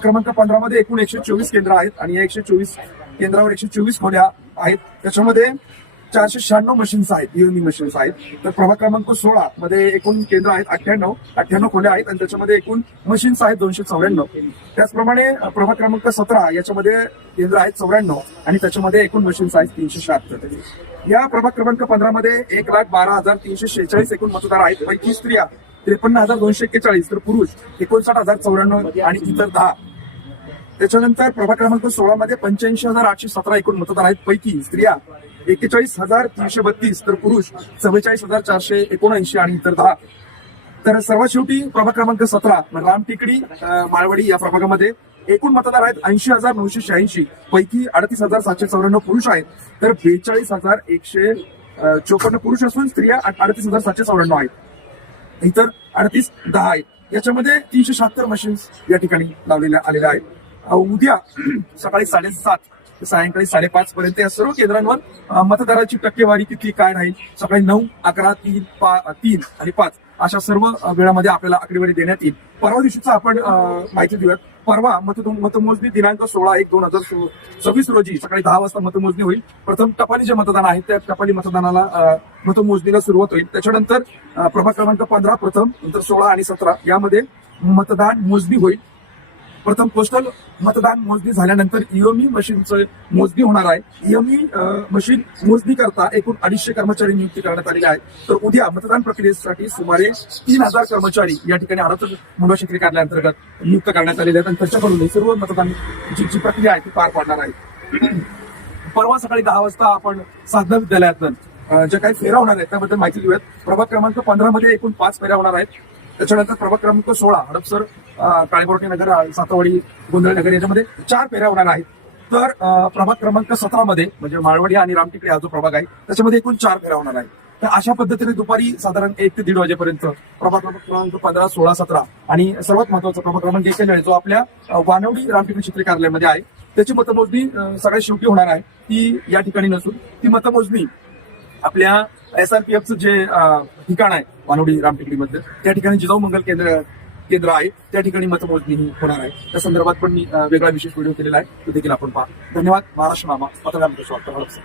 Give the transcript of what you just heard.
क्रमांक 15 मध्ये एकूण 124 केंद्र आहेत आणि या 124 केंद्रावर 124 खोल्या आहेत. त्याच्यामध्ये 496 मशीन्स आहेत, ईएमई मशीन्स आहेत. तर प्रभाग क्रमांक 16 मध्ये एकूण केंद्र आहेत 98 खोल्या आहेत आणि त्याच्यामध्ये एकूण मशीन्स आहेत 294. त्याचप्रमाणे प्रभाग क्रमांक 17 याच्यामध्ये केंद्र आहेत 94 आणि त्याच्यामध्ये एकूण मशीन्स आहेत 376. या प्रभाग क्रमांक 15 मध्ये 1,12,346 एकूण मतदार आहेत. पैकी स्त्रिया 53,241 तर पुरुष 59,094 आणि इतर 10. त्याच्यानंतर प्रभाग क्रमांक 16 मध्ये 85,817 एकूण मतदार आहेत. पैकी स्त्रिया 41,332 तर पुरुष 44,479 आणि इतर 10. तर सर्वात शेवटी प्रभाग क्रमांक 17 रामटेकडी माळवाडी या प्रभागामध्ये एकूण मतदार आहेत 80,986 पैकी 38,794 पुरुष आहेत. तर 42,154 पुरुष असून स्त्रिया 38,794 आहेत. इतर 38-10 आहेत. याच्यामध्ये 376 मशीन्स या ठिकाणी लावलेल्या आलेल्या आहेत. उद्या सकाळी 7:30 ते सायंकाळी 5:30 पर्यंत या सर्व केंद्रांवर मतदाराची टक्केवारी किती काय राहील. सकाळी 9, 11, 3 आणि 5 अशा सर्व वेळामध्ये आपल्याला आकडेवारी देण्यात येईल. परवा दिवशीचा आपण माहिती देऊयात. परवा मतमोजणी दिनांक 16/1/2026 रोजी सकाळी 10 वाजता मतमोजणी होईल. प्रथम टपाली जे मतदान आहे त्या टपाली मतदानाला मतमोजणीला सुरुवात होईल. त्याच्यानंतर प्रभाग क्रमांक 15 प्रथम, नंतर 16 आणि 17 यामध्ये मतदान मोजणी होईल. प्रथम पोस्टल मतदान मोजणी झाल्यानंतर ईएमई मशीनचं मोजणी होणार आहे. ईएमई मशीन मोजणी करता एकूण 250 कर्मचारी नियुक्ती करण्यात आलेली आहे. तर उद्या मतदान प्रक्रियेसाठी सुमारे 3,000 कर्मचारी या ठिकाणी आरोग्य मुंबई शहरी कार्यालयाअंतर्गत नियुक्त करण्यात आलेले आहेत आणि त्यांच्याकडून सर्व मतदान जी प्रक्रिया आहे ती पार पाडणार आहे. परवा सकाळी 10 वाजता आपण साधना विद्यालयातून ज्या काही फेऱ्या होणार आहेत त्याबद्दल माहिती देऊयात. प्रभाग क्रमांक 15 मध्ये एकूण 5 फेऱ्या होणार आहेत. त्याच्यानंतर प्रभाग क्रमांक 16 हडपसर, काळेबोरटे नगर, सातवाडी, गोंधळ नगर याच्यामध्ये 4 फेऱ्या होणार आहेत. तर प्रभाग क्रमांक 17 मध्ये म्हणजे माळवाडी आणि रामटेकडी हा जो प्रभाग आहे त्याच्यामध्ये एकूण 4 फेऱ्या होणार आहेत. तर अशा पद्धतीने दुपारी साधारण 1 ते 1:30 वाजेपर्यंत प्रभाग क्रमांक 15, 16, 17 आणि सर्वात महत्वाचा प्रभाग क्रमांक 41 जो आपल्या वानवडी रामटेकडी क्षेत्रीय कार्यालयामध्ये आहे त्याची मतमोजणी सगळ्यात शेवटी होणार आहे. ती या ठिकाणी नसून ती मतमोजणी आपल्या SRPFचं जे ठिकाण आहे वानवडी रामटेकडीमध्ये त्या ठिकाणी जिजाऊ मंगल केंद्र आहे त्या ठिकाणी मतमोजणी होणार आहे. त्या संदर्भात पण मी वेगळा विशेष व्हिडिओ केलेला आहे तो देखील आपण पहा. धन्यवाद. महाराष्ट्र मामा मतदान स्वागत.